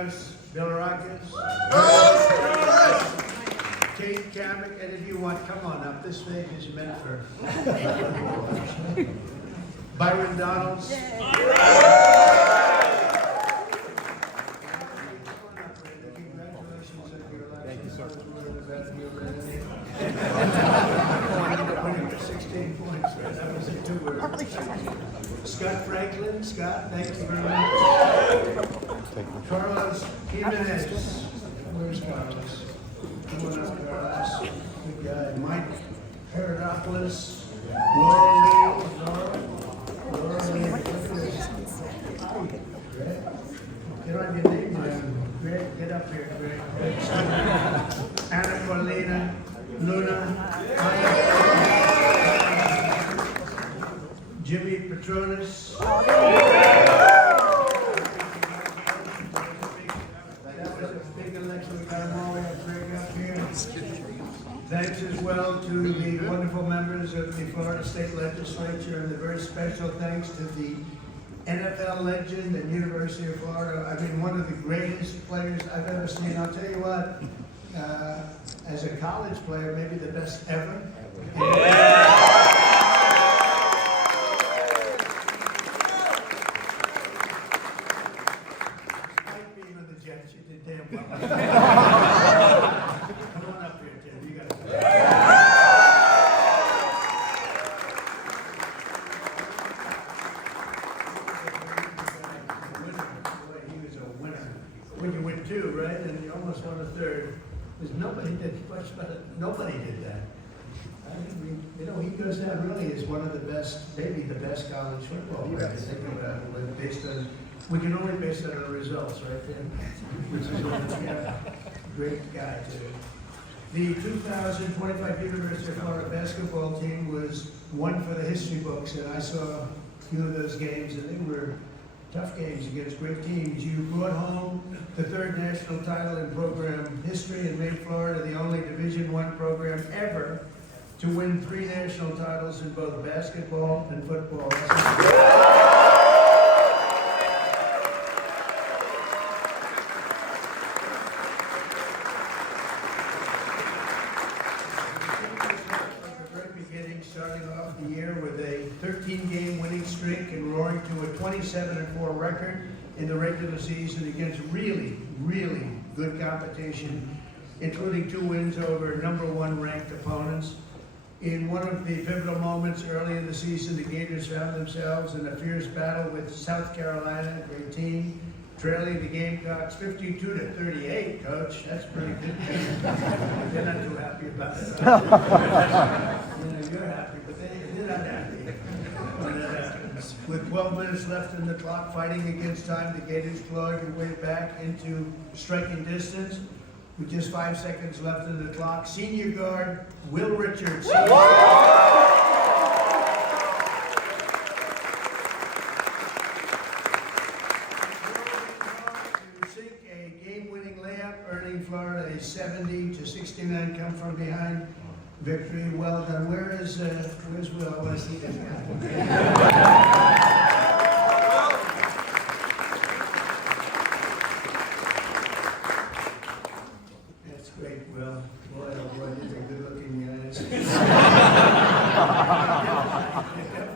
us, Bill Rockets. Kate Kamek, and if you want, come on up. This stage is meant for Byron Donalds. Congratulations on your election. Thank you, sir. 16 points. That was a two-word. Scott Franklin. Scott, thank you very much. Carlos Jimenez. Where's Carlos? Come on up, Carlos. Good guy. Mike Paradopoulos. Laura Lee. Laura Lee. Get on your name, man. Greg, get up here, Greg. Anna Paulina. Luna. Jimmy Petronas. That was a big election. We got them all. We have Greg up here. Thanks as well to the wonderful members of the Florida State Legislature, and a very special thanks to the NFL legend and University of Florida. I mean, one of the greatest players I've ever seen. I'll tell you what, as a college player, maybe the best ever. Despite being on the Jets, you did damn well. Come on up here, Tim. You got it. When you win two, right, and you almost won a third, there's nobody did much better. Nobody did that. I mean, you know, he goes down really as one of the best, maybe the best college football players. Think about it, based on, we can only base that on results, right, Tim? Which is a great guy too. The 2025 University of Florida basketball team was one for the history books, and I saw a few of those games, and they were tough games against great teams. You brought home the third national title in program history and made Florida the only Division I program ever to win 3 national titles in both basketball and football. Starting off the year with a 13-game winning streak and roaring to a 27-4 record in the regular season against really, really good competition, including 2 wins over number 1 ranked opponents. In one of the pivotal moments early in the season, the Gators found themselves in a fierce battle with South Carolina, a great team, trailing the Gamecocks 52-38, Coach. That's pretty good. They're not too happy about it. You're happy, but they're not happy when that happens. With 12 minutes left in the clock, fighting against time, the Gators clawed their way back into striking distance. With just 5 seconds left in the clock, senior guard Will Richards. Earning Florida a 70-69 come from behind victory. Well done. Where's Will? I want to see this guy. That's great, Will. Boy, oh boy, these are good-looking guys.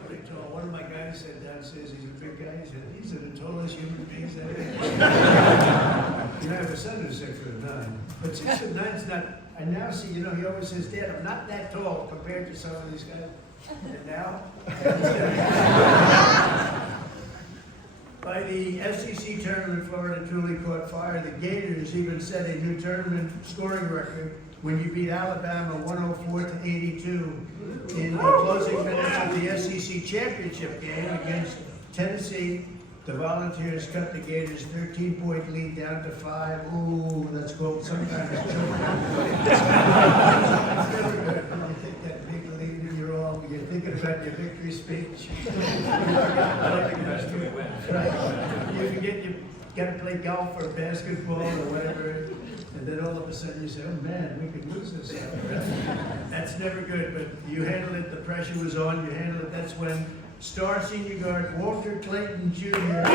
Definitely tall. One of my guys said downstairs, he's a big guy. He said, these are the tallest human beings there is. You know, I have a son who's 6'9", but 6'9's not. I now see, you know, he always says, "Dad, I'm not that tall compared to some of these guys." And now, by the SEC tournament, Florida truly caught fire. The Gators even set a new tournament scoring record when you beat Alabama 104-82 in the closing minutes of the SEC championship game against Tennessee. The Volunteers cut the Gators' 13-point lead down to 5. Ooh, that's called some kind of joke. That's never good. When you take that big lead and you're thinking about your victory speech. I don't think that's true. Right. You forget you got to play golf or basketball or whatever, and then all of a sudden you say, "Oh man, we could lose this." That's never good. But you handled it. The pressure was on. You handled it. That's when star senior guard Walter Clayton Jr.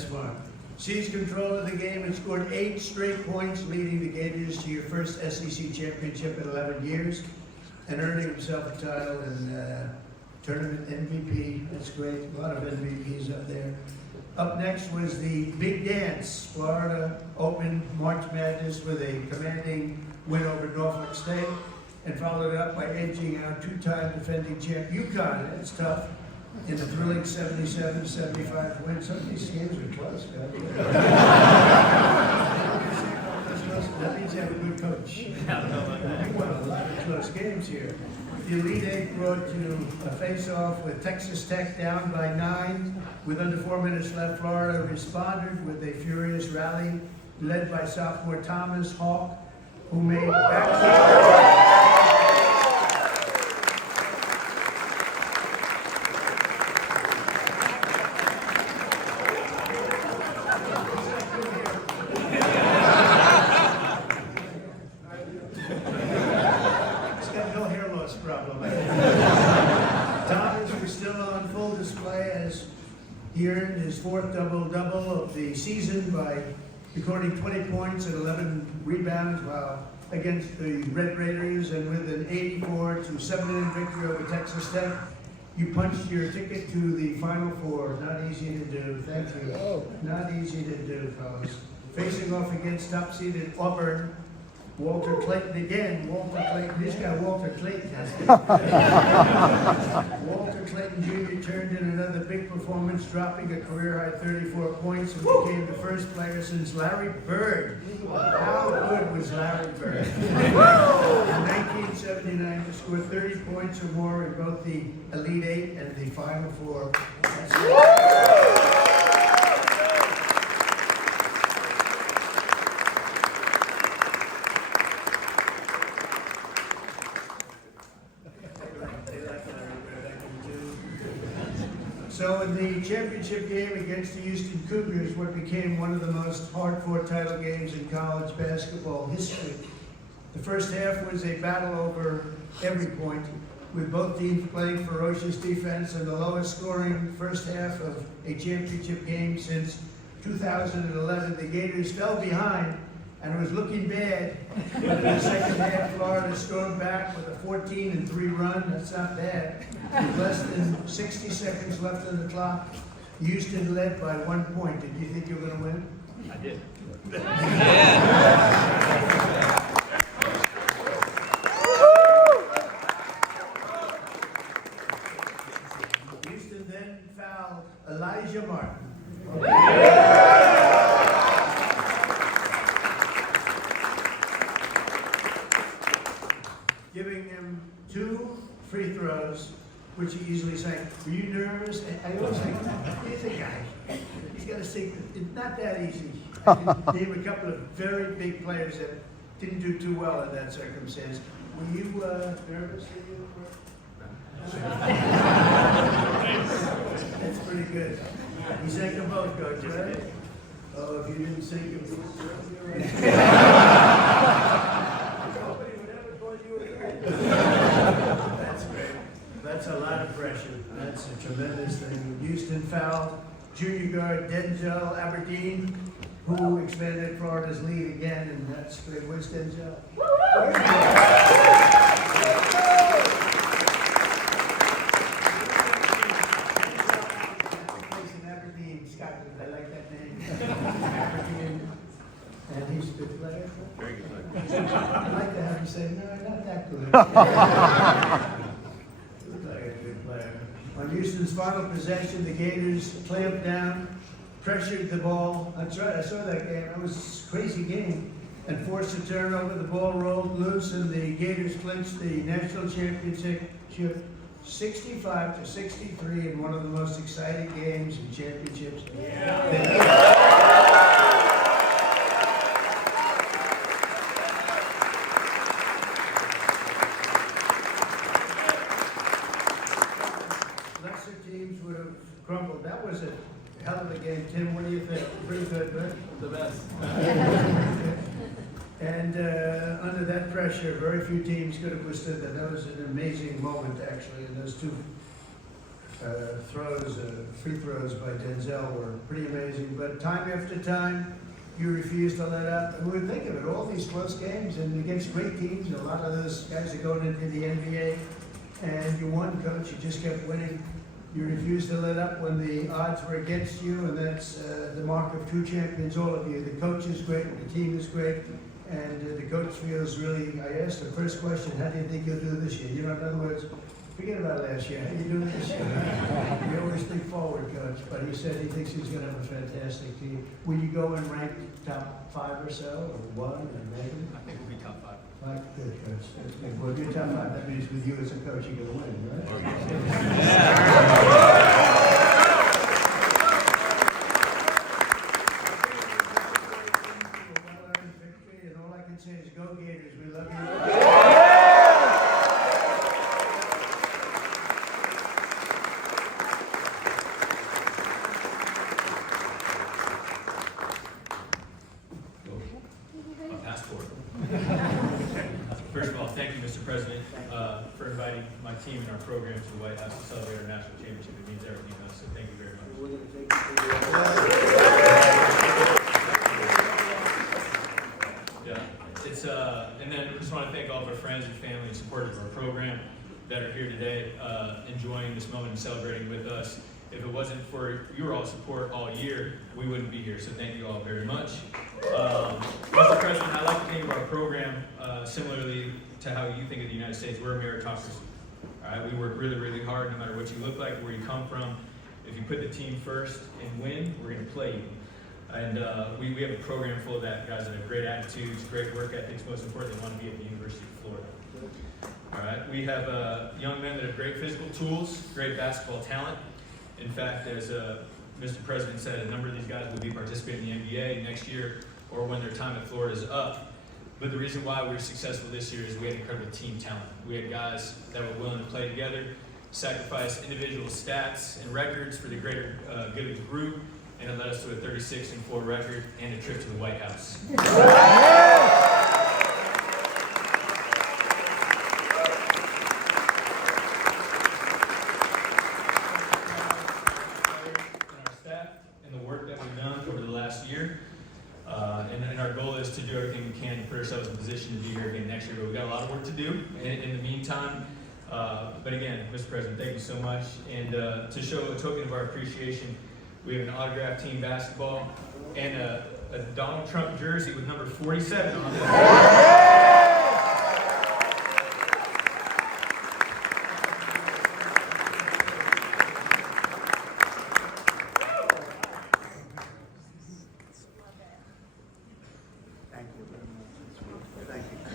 Yes, Mark. Seized control of the game and scored 8 straight points, leading the Gators to your first SEC championship in 11 years, and earning himself a title and tournament MVP. That's great. A lot of MVPs up there. Up next was the Big Dance. Florida opened March Madness with a commanding win over Norfolk State, and followed up by edging out two-time defending champ UConn. That's tough. In the thrilling 77-75 win. Some of these games are close, man. That means you have a good coach. We won a lot of close games here. The Elite Eight brought to a face-off with Texas Tech down by 9. With under 4 minutes left, Florida responded with a furious rally led by sophomore Thomas Hawk, who made back. He earned his 4th double-double of the season by recording 20 points and 11 rebounds while against the Red Raiders, and with an 84-7 victory over Texas Tech. You punched your ticket to the Final Four. Not easy to do. Thank you. Not easy to do, fellas. Facing off against top-seeded Auburn, Walter Clayton again. Walter Clayton. This guy, Walter Clayton, Walter Clayton Jr. turned in another big performance, dropping a career-high 34 points, and became the first player since Larry Bird. How good was Larry Bird? In 1979, to score 30 points or more in both the Elite Eight and the Final Four. So in the championship game against the Houston Cougars, what became one of the most hard-fought title games in college basketball history. The first half was a battle over every point, with both teams playing ferocious defense, and the lowest scoring first half of a championship game since 2011. The Gators fell behind, and it was looking bad. But in the second half, Florida stormed back with a 14-3 run. That's not bad. With less than 60 seconds left on the clock, Houston led by 1 point. Did you think you were going to win? I did. Houston then fouled Elijah Martin. Giving him 2 free throws, which he easily sank. Were you nervous? I always think, here's a guy. He's got to sink. It's not that easy. I can name a couple of very big players that didn't do too well in that circumstance. Were you nervous? That's pretty good. You sank them both, Coach, right? Oh, if you didn't sink them, you're right. That's great. That's a lot of pressure. That's a tremendous thing. Houston fouled junior guard Denzel Aberdeen, who expanded Florida's lead again, and that's great. Where's Denzel? Aberdeen, Scotland. I like that name. Aberdeen. And he's a good player. Very good player. I'd like to have him say, no, not that good. Looks like a good player. On Houston's final possession, the Gators clamped down, pressured the ball. That's right, I saw that game. That was a crazy game. And forced a turnover. The ball rolled loose, and the Gators clinched the national championship 65-63 in one of the most exciting games in championships. Lesser teams would have crumbled. That was a hell of a game. Tim, what do you think? Pretty good, right? The best. And under that pressure, very few teams could have withstood that. That was an amazing moment, actually, in those two free throws by Denzel were pretty amazing. But time after time, you refuse to let up. And we think of it, all these close games and against great teams. A lot of those guys are going into the NBA. And you won, coach. You just kept winning. You refused to let up when the odds were against you, and that's the mark of true champions, all of you. The coach is great, the team is great, and the coach feels really, I asked the first question, how do you think you'll do this year? You know, in other words, forget about last year, how you doing this year? You always think forward, coach, but he said he thinks he's going to have a fantastic team. Will you go and rank top 5 or so, or 1, or maybe? I think we'll be top 5. Right, good, coach. That's good. Well, if you're top 5, that means with you as a coach, you're going to win, right? And all I can say is go Gators. We love you. First of all, thank you, Mr. President, for inviting my team and our program to the White House to celebrate our national championship. It means everything to us, so thank you very much. Yeah, it's and then I just want to thank all of our friends and family and supporters of our program that are here today, enjoying this moment and celebrating with us. If it wasn't for your all support all year, we wouldn't be here. So thank you all very much. Mr. President, I like to think of our program similarly to how you think of the United States. We're a meritocracy. All right, we work really, really hard, no matter what you look like, where you come from. If you put the team first and win, we're going to play you. And we have a program full of that, guys that have great attitudes, great work ethics. Most importantly, they want to be at the University of Florida. All right, we have young men that have great physical tools, great basketball talent. In fact, as Mr. President said, a number of these guys will be participating in the NBA next year or when their time at Florida is up. But the reason why we were successful this year is we had incredible team talent. We had guys that were willing to play together, sacrifice individual stats and records for the greater good of the group, and it led us to a 36-4 record and a trip to the White House. And our goal is to do everything we can to put ourselves in position to be here again next year. But we've got a lot of work to do in the meantime. But again, Mr. President, thank you so much. And to show a token of our appreciation, we have an autographed team basketball and a Donald Trump jersey with number 47 on it.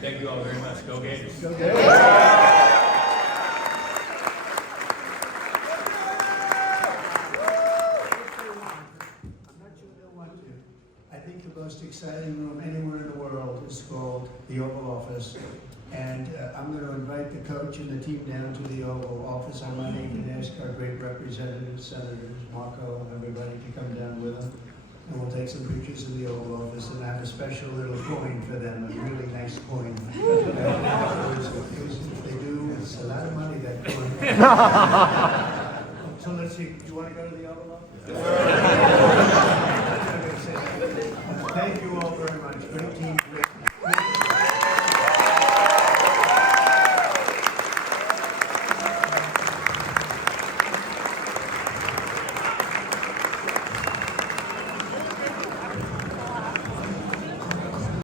Thank you all very much. Go Gators. Go Gators. I'm not sure they'll want to. I think the most exciting room anywhere in the world is called the Oval Office. And I'm going to invite the coach and the team down to the Oval Office. I'm going to ask our great representatives, senators, Marco, and everybody to come down with them. And we'll take some pictures of the Oval Office and have a special little coin for them, a really nice coin. If they do, it's a lot of money, that coin. So let's see, do you want to go to the Oval Office? Thank you all very much. Great team.